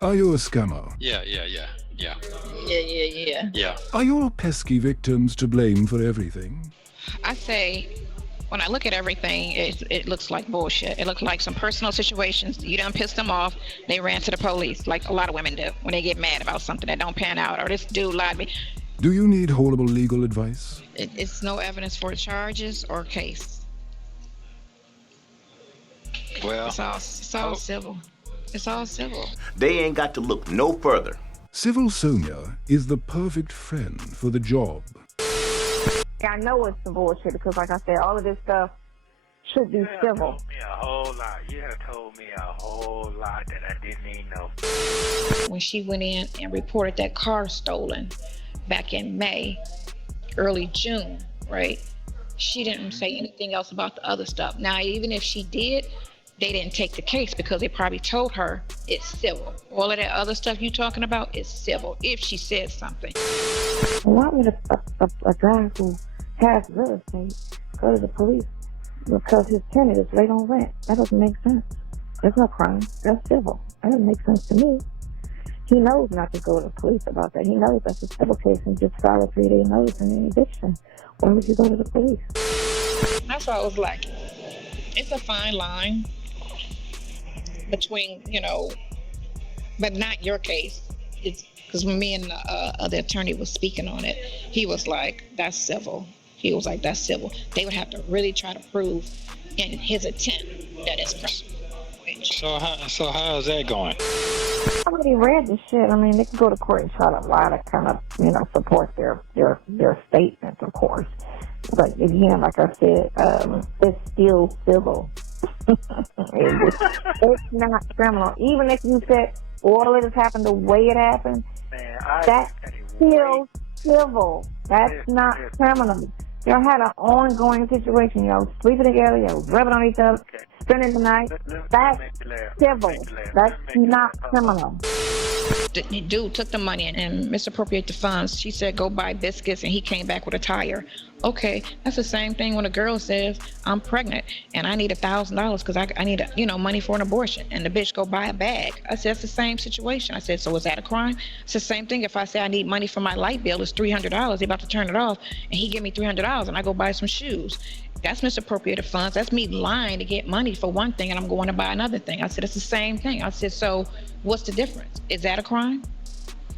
Are you a scammer? Yeah. Are your pesky victims to blame for everything? I say, when I look at everything, it looks like bullshit. It looks like some personal situations. You done pissed them off. They ran to the police, like a lot of women do when they get mad about something that don't pan out, or this dude lied to me. Do you need horrible legal advice? It's no evidence for charges or case. Well, It's all civil. It's all civil. They ain't got to look no further. Civil Sonya is the perfect friend for the job. I know it's some bullshit because, like I said, all of this stuff should be civil. Told me a whole lot. You have told me a whole lot that I didn't even know. When she went in and reported that car stolen back in May, early June, right? She didn't say anything else about the other stuff. Now, even if she did, they didn't take the case because they probably told her it's civil. All of that other stuff you talking about is civil, if she said something. Why would a guy who has real estate go to the police because his tenant is late on rent? That doesn't make sense. That's not crime. That's civil. That doesn't make sense to me. He knows not to go to the police about that. He knows that's a civil case and just filed a 3-day notice and an eviction. Why would you go to the police? That's why I was like, it's a fine line between, but not your case. It's because when me and the attorney was speaking on it, he was like, that's civil. He was like, that's civil. They would have to really try to prove in his intent that it's criminal. so how is that going? I already read the shit. I mean, they can go to court and try to lie to kind of, support their statements, of course. But again, like I said, it's still civil. It's not criminal. Even if you said all of this happened the way it happened, that's still civil. That's not criminal. Y'all had an ongoing situation. Y'all sleeping together. Y'all rubbing on each other, spending the night. That's civil. That's not criminal. The dude took the money and misappropriated the funds. She said, go buy biscuits, and he came back with a tire. Okay, that's the same thing when a girl says, I'm pregnant and I need $1,000 because I need money for an abortion, and the bitch go buy a bag. I said, it's the same situation. I said, so is that a crime? It's the same thing if I say I need money for my light bill. It's $300. They about to turn it off, and he give me $300 and I go buy some shoes. That's misappropriated funds. That's me lying to get money for one thing and I'm going to buy another thing. I said, it's the same thing. I said, so what's the difference? Is that a crime?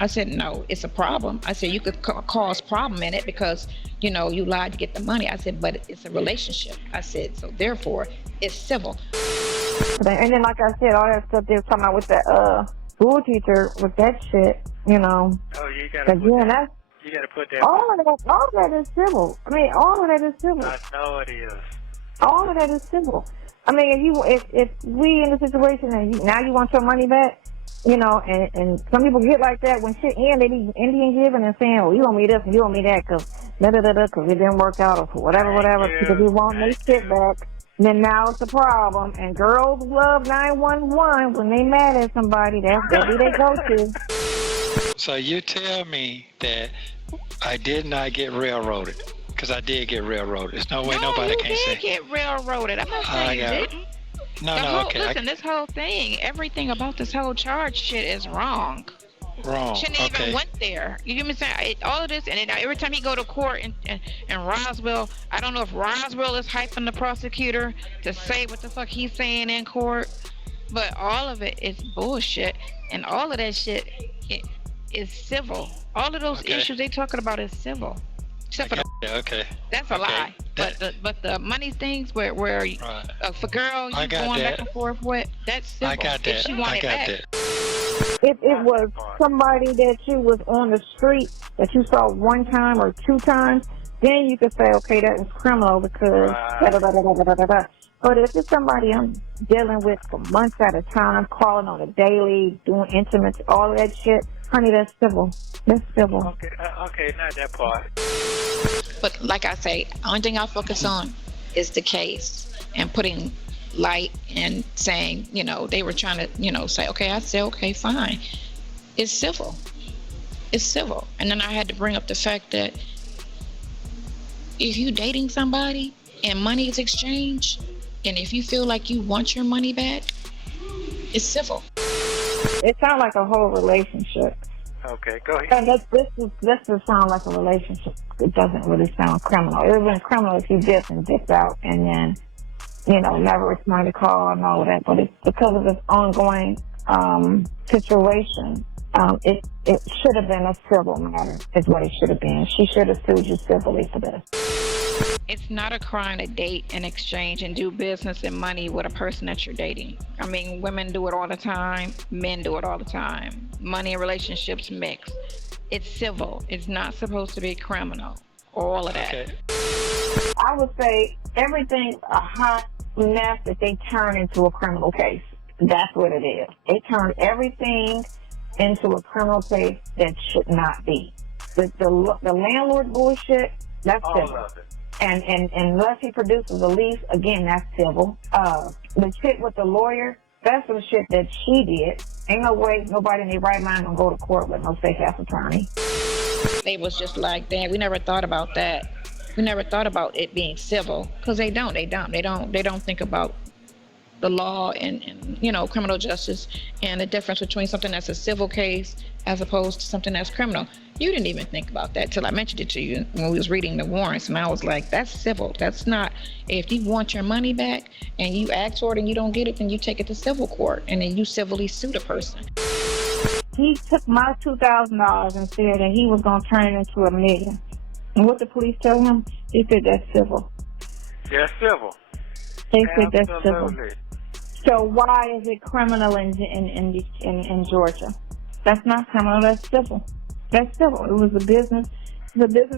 I said, no, it's a problem. I said, you could cause problem in it because, you lied to get the money. I said, but it's a relationship. I said, so therefore, it's civil. And then, like I said, all that stuff they were talking about with that school teacher, with that shit, Oh, you gotta again, that's you gotta put that. all of that is civil. I mean, all of that is civil. I know it is. All of that is civil. I mean, if we in a situation and now you want your money back, and some people get like that when shit ends, they be Indian giving and saying, well, you owe me this and you owe me that because it didn't work out or whatever, because you want their shit back. Then now it's a problem. And girls love 911 when they mad at somebody. That's who they go to. So you tell me that I did not get railroaded, because I did get railroaded. There's no way nobody can say. You did get railroaded. I'm not saying you didn't. Okay. Listen, this whole thing, everything about this whole charge shit is wrong. Wrong. Shouldn't even went there. You get me saying? All of this, and then every time he go to court in Roswell, I don't know if Roswell is hyping the prosecutor to say what the fuck he's saying in court, but all of it is bullshit, and all of that shit is civil. All of those issues they talking about is civil. Except for that's a lie. But the money things where for girl you going back and forth with, that's civil. I got that. If she wanted that. If it was somebody that you was on the street that you saw one time or two times, then you could say, okay, that was criminal because da-da-da-da-da-da-da-da. But if it's somebody I'm dealing with for months at a time, calling on a daily, doing intimates, all of that shit, honey, that's civil. That's civil. Okay, not that part. But like I say, only thing I focus on is the case and putting light and saying, they were trying to, say, okay, I said, okay, fine. It's civil. It's civil. And then I had to bring up the fact that if you dating somebody and money is exchanged, and if you feel like you want your money back, it's civil. It sounds like a whole relationship. Okay, go ahead. And this just sound like a relationship. It doesn't really sound criminal. It would have been criminal if you dipped and dipped out and then, never returned a call and all of that. But it's because of this ongoing situation. It should have been a civil matter, is what it should have been. She should have sued you civilly for this. It's not a crime to date and exchange and do business and money with a person that you're dating. I mean, women do it all the time. Men do it all the time. Money and relationships mix. It's civil. It's not supposed to be criminal. All of that. Okay. I would say everything's a hot mess that they turn into a criminal case. That's what it is. They turn everything into a criminal case that should not be. The landlord bullshit, that's All civil. of it. And unless he produces a lease, again, that's civil. The shit with the lawyer, that's some shit that she did. Ain't no way nobody in their right mind gonna go to court with no fake ass attorney. They was just like, damn, we never thought about that. We never thought about it being civil, because they don't think about the law and criminal justice and the difference between something that's a civil case as opposed to something that's criminal. You didn't even think about that till I mentioned it to you when we was reading the warrants, and I was like, that's civil. That's not, if you want your money back and you ask for it and you don't get it, then you take it to civil court and then you civilly sue the person. He took my $2,000 and said that he was gonna turn it into $1 million. And what the police tell him? They said that's civil. Yes, civil. They said that's civil. Absolutely. So why is it criminal in Georgia? That's not criminal. That's civil. That's civil. It was a business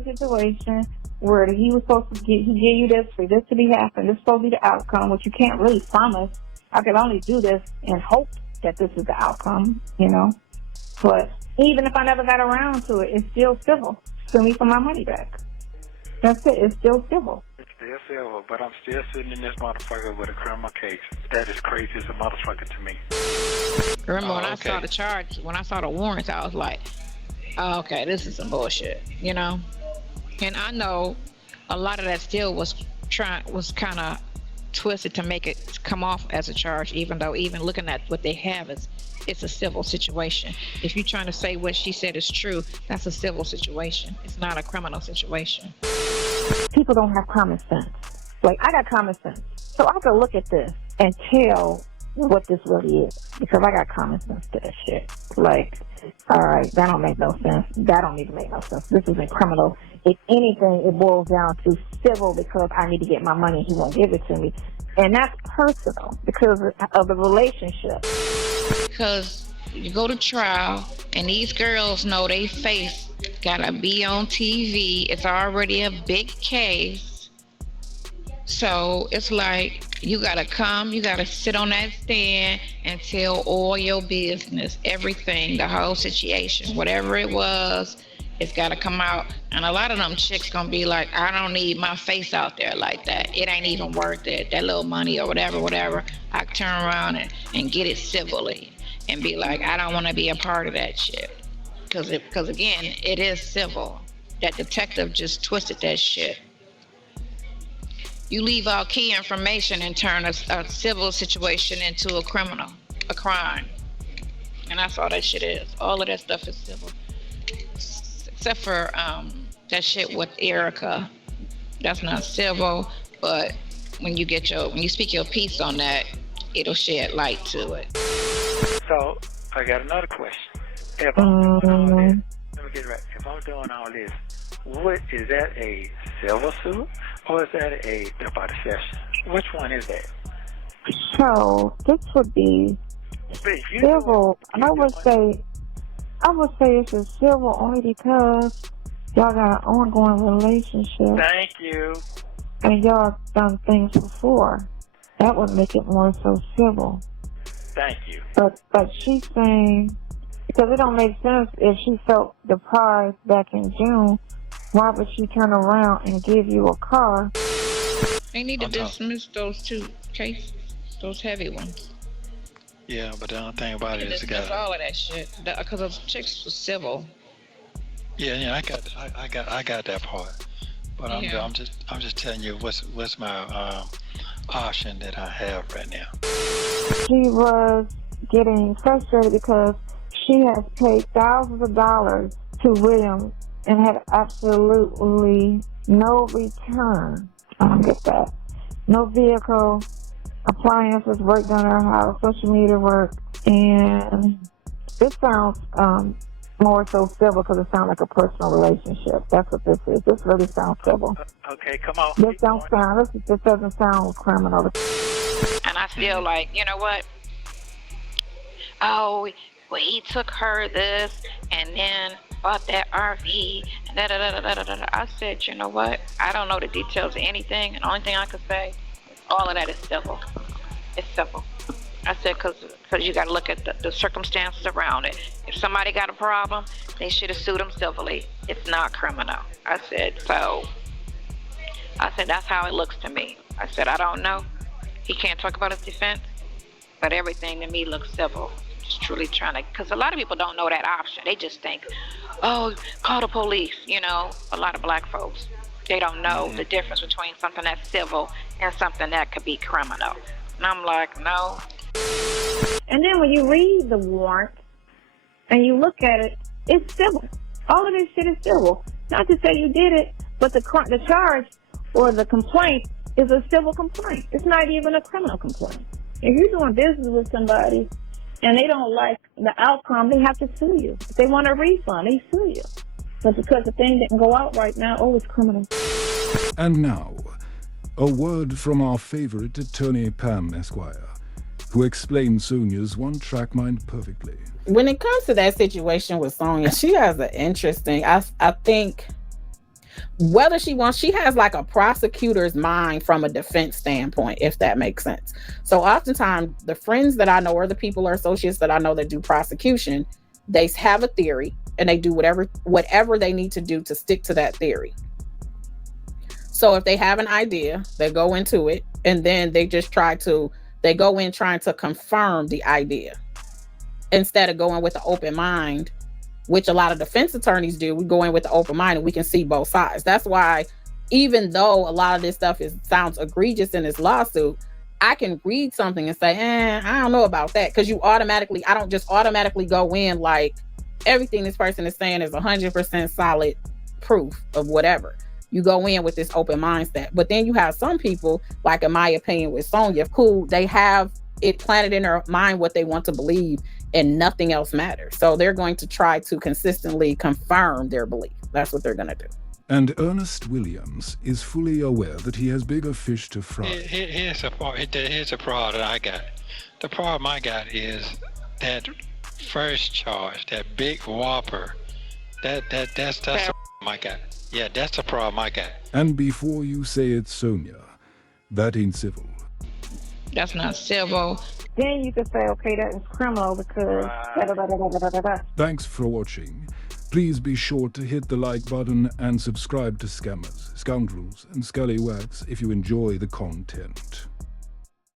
situation where he was supposed to he gave you this for this to be happen. This is supposed to be the outcome, which you can't really promise. I can only do this and hope that this is the outcome, But even if I never got around to it, it's still civil. Sue me for my money back. That's it. It's still civil. It's still civil, but I'm still sitting in this motherfucker with a criminal case. That is crazy as a motherfucker to me. Remember when I saw the charge, when I saw the warrants, I was like, oh, okay, this is some bullshit, And I know a lot of that still was kind of twisted to make it come off as a charge, even though even looking at what they have it's a civil situation. If you're trying to say what she said is true, that's a civil situation. It's not a criminal situation. People don't have common sense. Like, I got common sense. So I can look at this and tell what this really is, because I got common sense to this shit. Like, all right, that don't make no sense. That don't even make no sense. This isn't criminal. If anything, it boils down to civil because I need to get my money. He won't give it to me. And that's personal because of the relationship. Because you go to trial and these girls know they face gotta be on TV. It's already a big case. So it's like you gotta come, you gotta sit on that stand and tell all your business, everything, the whole situation, whatever it was, it's gotta come out. And a lot of them chicks gonna be like, I don't need my face out there like that. It ain't even worth it. That little money or whatever. I can turn around and get it civilly and be like, I don't wanna be a part of that shit. Because again, it is civil. That detective just twisted that shit. You leave out key information and turn a civil situation into a crime. And that's all that shit is. All of that stuff is civil. Except for that shit with Erica. That's not civil, but when you speak your piece on that, it'll shed light to it. So, I got another question. If I'm doing all this, let me get it right. If I'm doing all this, what is that, a civil suit or is that a by deception? Which one is that? So this would be civil. And I would say it's a civil only because y'all got an ongoing relationship. Thank you. And y'all done things before. That would make it more so civil. Thank you. But she's saying, because it don't make sense if she felt deprived back in June, why would she turn around and give you a car? They need to dismiss those two cases, those heavy ones. Yeah, but the only thing about it is dismiss all of that shit because those chicks was civil. Yeah, I got that part. But I'm just telling you what's my option that I have right now. She was getting frustrated because she has paid thousands of dollars to Williams and had absolutely no return. I don't get that. No vehicle, appliances, work done in her house, social media work, and this sounds more so civil because it sounds like a personal relationship. That's what this is. This really sounds civil. Okay, come on. This doesn't sound criminal. And I feel like, you know what? Oh, well, he took her this and then bought that RV and da-da-da-da-da-da. I said, you know what? I don't know the details of anything, and the only thing I could say, all of that is civil. It's civil. I said, because you got to look at the circumstances around it. If somebody got a problem, they should have sued them civilly. It's not criminal. I said, that's how it looks to me. I said, I don't know. He can't talk about his defense, but everything to me looks civil. Just truly trying to, because a lot of people don't know that option. They just think, oh, call the police. You know, a lot of black folks, they don't know the difference between something that's civil and something that could be criminal. And I'm like, no. And then when you read the warrant and you look at it, it's civil. All of this shit is civil. Not to say you did it, but the charge or the complaint is a civil complaint. It's not even a criminal complaint. If you're doing business with somebody and they don't like the outcome, they have to sue you. If they want a refund, they sue you. But because the thing didn't go out right now, it's criminal. And now, a word from our favorite attorney, Pam Esquire, who explains Sonia's one-track mind perfectly. When it comes to that situation with Sonya, she has an interesting, I think, whether she has like a prosecutor's mind from a defense standpoint, if that makes sense. So oftentimes the friends that I know or the people or associates that I know that do prosecution, they have a theory and they do whatever they need to do to stick to that theory. So if they have an idea, they go into it and then they go in trying to confirm the idea instead of going with an open mind, which a lot of defense attorneys do. We go in with the open mind and we can see both sides. That's why, even though a lot of this stuff sounds egregious in this lawsuit, I can read something and say, I don't know about that. Because I don't just automatically go in like everything this person is saying is 100% solid proof of whatever. You go in with this open mindset. But then you have some people, like in my opinion with Sonya, who they have it planted in their mind what they want to believe and nothing else matters. So they're going to try to consistently confirm their belief. That's what they're going to do. And Earnest Williams is fully aware that he has bigger fish to fry. Here's a problem I got. The problem I got is that first charge, that big whopper, that's the problem I got. Yeah, that's the problem I got. And before you say it's Sonya, that ain't civil. That's not civil. Then you could say, okay, that is criminal because da-da-da-da-da-da-da. Thanks for watching. Please be sure to hit the like button and subscribe to Scammers, Scoundrels, and Scallywags if you enjoy the content.